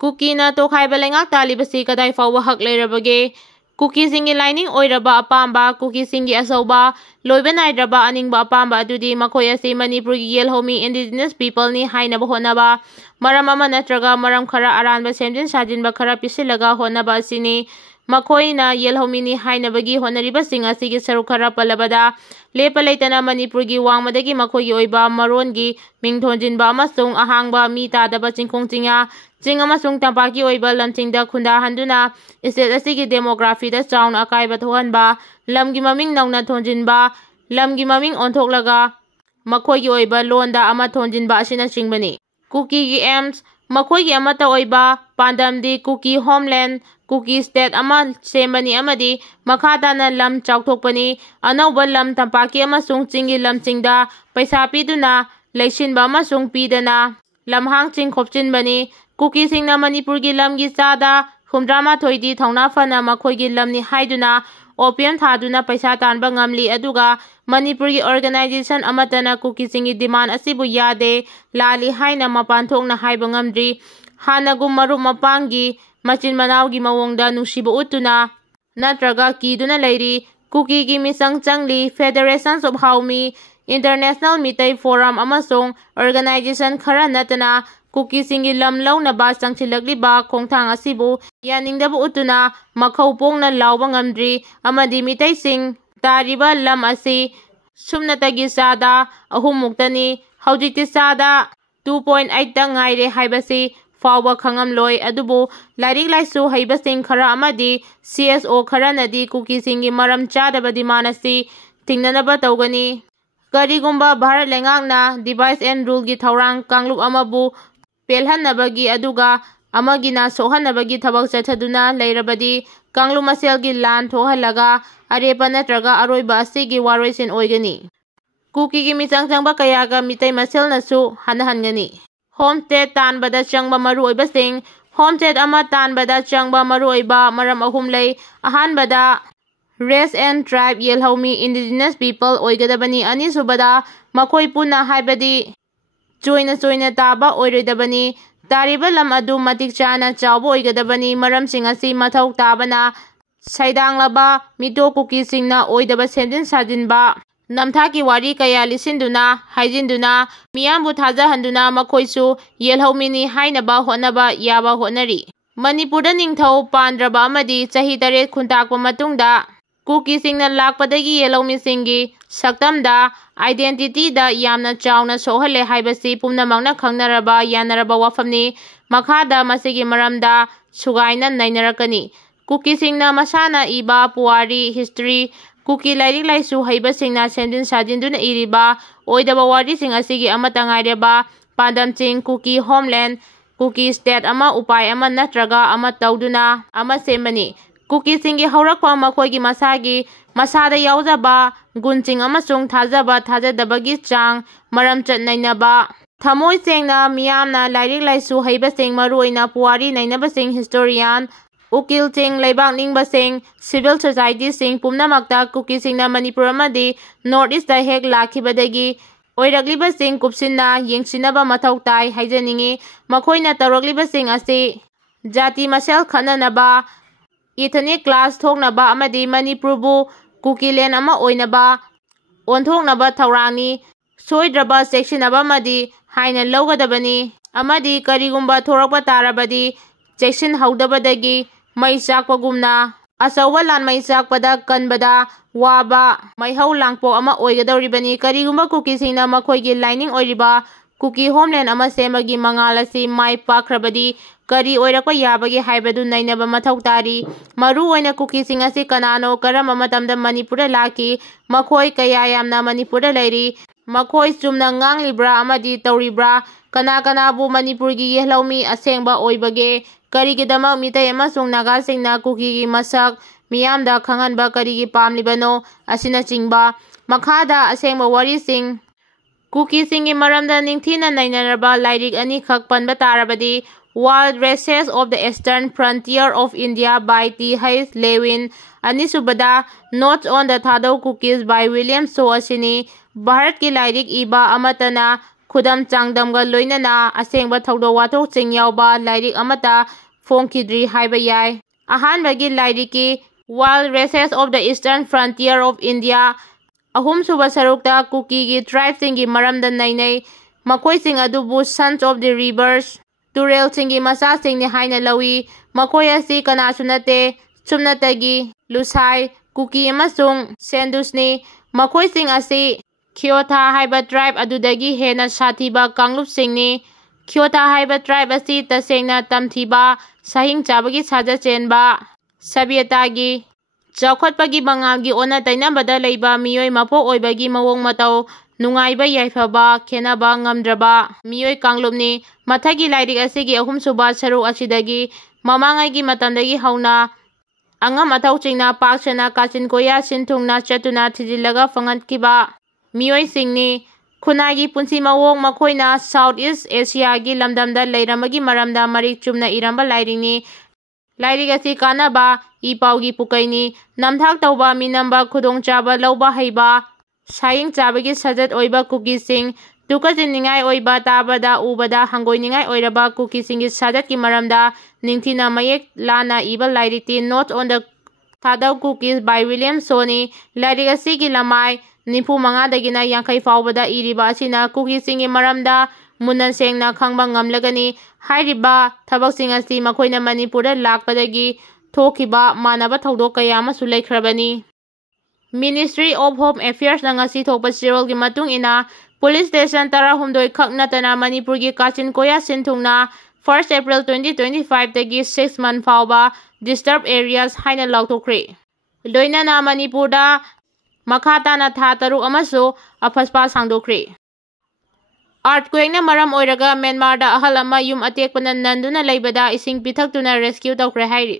Kukina tokhaiba lengak talibasi kadai fawba hak leirabage. Kuki singi lining oiraba apamba, kuki singi asauba, loiba naidraba aningba apamba adudi makoi asi Manipurgi yelhomi indigenous people ni hainaba honaba. Maram ama natraga maram khara aranba semjin sajinba khara pisilaga honaba asini. Makoina yelhomi ni hainabagi honariba sing asigi saruk khara palabada. Lepa leitana Manipurgi wangmadagi makoigi oiba marongi mingthonjinba amasung ahangba mi tadaba chingkhong chinga. Ching amasung tampaki oiba lamchingda khunda handuna state asigi demography da chauna akaiba thohanba lamgi maming nauna thonjinba lamgi maming onthoklaga makhoigi oiba londa ama thonjinba asina chingbani. Kuki gi aims makhoigi amata oiba pandamdi Kuki homeland Kuki state ama sembani amadi makhatana lam chauthokpani anauba lam tampaki amasung chingi lamchingda paisa piduna leisinba amasung pidana lamhang ching khopchinbani. Kuki singna Manipurgi lamgi chada humdrama thoidi thongna fana makhoigi lamni haiduna opium thaduna paisa tanba ngamli aduga Manipurgi organization amatana Kuki singi demand asibu yade lali haina mapan thokna haiba ngamdri hanagum marup mapangi machin manawgi mawongda nungsiba utuna natraga kiduna leiri. Kuki gi misang changli Federations of Haumi International Mitai Forum amasong organization khara natana Kuki singi lam launaba changchilakliba khongthang asibu yaningdaba utuna makhau pongna lawba ngamdri amadi mitai sing tariba lam asi sumnatagi sada ahumuktani haujikti sada 2.8 ta ngaire haibasi fawba khangamloi adubu lairik laisu haibasing khara amadi CSO khara nadi Kuki singi maram chadaba dimanasi tingnanaba tawgani. Karigumba Bharat lengakna device and rule gi thawrang kanglup amabu pelhannabagi aduga amagina sohannabagi thabak chathaduna leirabadi kanglu maselgi lan thohalaga arepa natraga aroiba asigi waroisin oigani. Kuki gi michangchangba kayaga mitai maselnasu hanahangani. Homestead tanbada changba maru oibasing homestead ama tanbada changba maru oiba maram ahum lei ahanbada race and tribe yelhomi indigenous people oigadabani anisubada makhoi puna haibadi choina taba oirodabani tariba lam adu matik chana chawbo oigadabani maram sing asi mathau tabana saidanglaba mito Kuki singna oidaba semjin sajinba namthaki wari kaya lisinduna haijinduna miyambu thajahanduna makhoisu yelhomini hainaba honaba yaba honari. Manipurda ningthau pandraba amadi chahi 8 khuntakpa matungda Kuki singna lakpadagi yelhomi singi saktamda identity da yamna chawna sohale haibasi pumnamakna khangnaraba yanaraba wafamni makhada masigi maramda sugaina nainarakani. Kuki singna masana iba puwari history Kuki lairik laisu haibasingna semjin sajinduna iriba oidaba wari sing asigi amata ngaireba pandamching Kuki homeland Kuki state ama upai ama natraga ama tawduna ama sembani. Kuki singi haurakpa makhoigi masada yaujaba gunching amasung thajaba thajadabagi chang maram chatnainaba thamoi sengna miyamna lairik laisu haibasing maruoina puwari nainabasing historian ukil ching leibak ningbasing civil society sing pumnamakta Kuki singna Manipur amadi north east da hek lakhibadagi oiraklibasing kupsinna yengsinaba mathau tai haijaningi. Makhoina tawraklibasing asi jati masel khananaba ethnic class thoknaba amadi Manipurbu Kuki land ama oinaba onthoknaba thawrangni soidraba cheksinaba amadi haina lawgadabani amadi karigumba thorakpa tarabadi cheksin haudabadagi mai chakpagumna achauba lan mai chakpada kanbada waba maihau langpo ama oigadoribani. Karigumba Kuki singna makhoigi lining oiriba Kuki homeland ama semagi mangalasi mai pakrabadi kari oirakpa yabagi haibadu nainaba mathau tari. Maru oina Kuki sing asi kanano karama matamda Manipurda laki makhoi kaya yamna Manipurda leiri makhoi chumna nganglibra amadi tawribra kanabu Manipurgi yelhomi asengba oibage karigidama mitai amasung naga singna Kuki gi masak miyamda khanganba karigi pamlibano asina chingba. Makhada asengba wari sing Kuki singi maramda ningthina nainaraba lairik ani khak panba tarabadi Wild Races of the Eastern Frontier of India by T.H. Lewin anisubada Notes on the Thadau Kukis by William So asini Bharat ki lairik iba amatana ꯈꯨꯗꯝ ꯆꯥꯡꯗꯝꯒ ꯂꯣꯏꯅꯅ ꯑꯁꯦꯡꯕ ꯊꯧꯗꯣꯛ ꯋꯥꯊꯣꯛꯁꯤꯡ ꯌꯥꯎꯕ ꯂꯥꯏꯔꯤꯛ ꯑꯃꯠꯇ ꯐꯣꯡꯈꯤꯗ꯭ꯔꯤ ꯍꯥꯏꯕ ꯌꯥꯏ꯫ ꯑꯍꯥꯟꯕꯒꯤ ꯂꯥꯏꯔꯤꯛꯀꯤ wild recess of the eastern Frontier of India ꯑꯍꯨꯝꯁꯨꯕ ꯁꯔꯨꯛꯇ ꯀꯨꯀꯤꯒꯤ ꯇ꯭ꯔꯥꯏꯕꯁꯤꯡꯒꯤ ꯃꯔꯝꯗ ꯅꯩꯅꯩ, ꯃꯈꯣꯏꯁꯤꯡ ꯑꯗꯨꯕꯨ ꯁꯟꯁ ꯑꯣꯐ ꯗ ꯔꯤꯚꯔꯁ ꯇꯨꯔꯦꯜꯁꯤꯡꯒꯤ ꯃꯆꯥꯁꯤꯡꯅꯤ ꯍꯥꯏꯅ ꯂꯧꯏ꯫ ꯃꯈꯣꯏ ꯑꯁꯤ ꯀꯅꯥꯁꯨ ꯅꯠꯇꯦ, ꯁꯨꯞꯅꯇꯒꯤ ꯂꯨꯁꯥꯏ, ꯀꯨꯀꯤ ꯑꯃꯁꯨꯡ ꯁꯦꯟꯗꯨꯁꯅꯤ꯫ ꯃꯈꯣꯏꯁꯤꯡ ꯑꯁꯤ ꯈ꯭ꯌꯣꯊꯥ ꯍꯥꯏꯕ ꯇ꯭ꯔꯥꯏꯕ ꯑꯗꯨꯗꯒꯤ ꯍꯦꯟꯅ ꯁꯥꯊꯤꯕ ꯀꯥꯡꯂꯨꯞꯁꯤꯡꯅꯤ꯫ ꯈ꯭ꯌꯣꯊꯥ ꯍꯥꯏꯕ ꯇ꯭ꯔꯥꯏꯕ ꯑꯁꯤ ꯇꯁꯦꯡꯅ ꯇꯝꯊꯤꯕ, ꯁꯥꯍꯤꯡ ꯆꯥꯕꯒꯤ ꯁꯥꯖꯠ-ꯆꯦꯟꯕ, ꯁꯚ꯭ꯌꯇꯥꯒꯤ ꯆꯥꯎꯈꯠꯄꯒꯤ ꯃꯉꯥꯜꯒꯤ ꯑꯣꯟꯅ-ꯇꯩꯅꯕꯗ ꯂꯩꯕ ꯃꯤꯑꯣꯏ ꯃꯄꯣꯛ ꯑꯣꯏꯕꯒꯤ ꯃꯑꯣꯡ ꯃꯇꯧ, ꯅꯨꯡꯉꯥꯏꯕ-ꯌꯥꯏꯐꯕ ꯈꯦꯟꯅꯕ ꯉꯝꯗ꯭ꯔꯕ ꯃꯤꯑꯣꯏ ꯀꯥꯡꯂꯨꯞꯅꯤ꯫ ꯃꯊꯛꯀꯤ ꯂꯥꯏꯔꯤꯛ ꯑꯁꯤꯒꯤ ꯑꯍꯨꯝꯁꯨꯕ ꯁꯔꯨꯛ ꯑꯁꯤꯗꯒꯤ ꯃꯃꯥꯡꯉꯩꯒꯤ ꯃꯇꯝꯗꯒꯤ ꯍꯧꯅ ꯑꯉꯝ-ꯑꯊꯧꯁꯤꯡꯅ ꯄꯥꯛ ꯁꯟꯅ ꯀꯥꯆꯤꯟ ꯀꯣꯏꯌꯥ ꯁꯤꯟꯊꯨꯡꯅ ꯆꯠꯇꯨꯅ ꯊꯤꯖꯤꯜꯂꯒ ꯐꯪꯍꯟꯈꯤꯕ ꯃꯤꯑꯣꯏꯁꯤꯡꯅꯤ꯫ ꯈꯨꯟꯅꯥꯏꯒꯤ ꯄꯨꯟꯁꯤ ꯃꯑꯣꯡ ꯃꯈꯣꯏꯅ ꯁꯥꯎꯊ ꯏꯁꯠ ꯑꯦꯁꯤꯌꯥꯒꯤ ꯂꯝꯗꯝꯗ ꯂꯩꯔꯝꯕꯒꯤ ꯃꯔꯝꯗ ꯃꯔꯤꯛ ꯆꯨꯝꯅ ꯏꯔꯝꯕ ꯂꯥꯏꯔꯤꯛꯅꯤ꯫ ꯂꯥꯏꯔꯤꯛ ꯑꯁꯤ ꯀꯥꯟꯅꯕ, ꯏ-ꯄꯥꯎꯒꯤ ꯄꯨꯀꯩꯅꯤ꯫ ꯅꯝꯊꯥꯛ ꯇꯧꯕ, ꯃꯤꯅꯝꯕ, ꯈꯨꯗꯣꯡꯆꯥꯕ ꯂꯧꯕ ꯍꯩꯕ, ꯁꯥꯍꯤꯡ ꯆꯥꯕꯒꯤ ꯁꯥꯖꯠ ꯑꯣꯏꯕ ꯀꯨꯀꯤꯁꯤꯡ, ꯇꯨꯀꯠꯆꯅꯤꯡꯉꯥꯏ ꯑꯣꯏꯕ, ꯇꯥꯕꯗ ꯎꯕꯗ ꯍꯪꯒꯣꯏꯅꯤꯡꯉꯥꯏ ꯑꯣꯏꯔꯕ ꯀꯨꯀꯤꯁꯤꯡꯒꯤ ꯁꯥꯖꯠꯀꯤ ꯃꯔꯝꯗ ꯅꯤꯡꯊꯤꯅ ꯃꯌꯦꯛ ꯂꯥꯅ ꯏꯕ ꯂꯥꯏꯔꯤꯛꯇꯤ ꯅꯣꯠꯁ ꯑꯣꯟ ꯗ ꯊꯥꯗꯧ ꯀꯨꯀꯤꯁ ꯕꯥꯏ ꯋꯤꯂꯤꯌꯝ ꯁꯣꯅꯤ꯫ ꯂꯥꯏꯔꯤꯛ ꯑꯁꯤꯒꯤ ꯂꯃꯥꯏ ꯴꯵ꯗꯒꯤꯅ 50 ꯐꯥꯎꯕꯗ ꯏꯔꯤꯕ ꯑꯁꯤꯅ ꯀꯨꯀꯤꯁꯤꯡꯒꯤ ꯃꯔꯝꯗ ꯃꯨꯟꯅ ꯁꯦꯡꯅ ꯈꯪꯕ ꯉꯝꯂꯒꯅꯤ꯫ ꯍꯥꯏꯔꯤꯕ ꯊꯕꯛꯁꯤꯡ ꯑꯁꯤ ꯃꯈꯣꯏꯅ ꯃꯅꯤꯄꯨꯔꯗ ꯂꯥꯛꯄꯗꯒꯤ ꯊꯣꯛꯈꯤꯕ ꯃꯥꯟꯅꯕ ꯊꯧꯗꯣꯛ ꯀꯌꯥ ꯑꯃꯁꯨ ꯂꯩꯈ꯭ꯔꯕꯅꯤ꯫ ꯃꯤꯅꯤꯁꯇ꯭ꯔꯤ ꯑꯣꯐ ꯍꯣꯝ ꯑꯦꯐꯤꯌꯔꯁꯅ ꯉꯁꯤ ꯊꯣꯛꯄ ꯆꯦꯔꯣꯜꯒꯤ ꯃꯇꯨꯡ ꯏꯟꯅ ꯄꯨꯂꯤꯁ ꯁ꯭ꯇꯦꯁꯟ 18 ꯈꯛ ꯅꯠꯇꯅ ꯃꯅꯤꯄꯨꯔꯒꯤ ꯀꯥꯆꯤꯟ ꯀꯣꯏꯌꯥ ꯁꯤꯟꯊꯨꯡꯅ 1 ꯑꯦꯄ꯭ꯔꯤꯜ 2025ꯗꯒꯤ 6 ꯃꯟꯊ ꯐꯥꯎꯕ ꯗꯤꯁꯇꯔꯕ ꯑꯦꯔꯤꯌꯥꯁ ꯍꯥꯏꯅ ꯂꯥꯎꯊꯣꯛꯈ꯭ꯔꯦ꯫ ꯂꯣꯏꯅꯅ ꯃꯅꯤꯄꯨꯔꯗ ꯃꯈꯥ ꯇꯥꯅ ꯊꯥ 6 ꯑꯃꯁꯨ AFSPA ꯁꯥꯡꯗꯣꯛꯈ꯭ꯔꯦ꯫ ꯑꯥꯔꯊꯀ꯭ꯋꯦꯛꯅ ꯃꯔꯝ ꯑꯣꯏꯔꯒ ꯃ꯭ꯌꯥꯟꯃꯥꯔꯗ ꯑꯍꯜ ꯑꯃ ꯌꯨꯝ ꯑꯇꯦꯛꯄꯅ ꯅꯟꯗꯨꯅ ꯂꯩꯕꯗ ꯏꯁꯤꯡ ꯄꯤꯊꯛꯇꯨꯅ ꯔꯦꯁꯀ꯭ꯌꯨ ꯇꯧꯈ꯭ꯔꯦ ꯍꯥꯏꯔꯤ꯫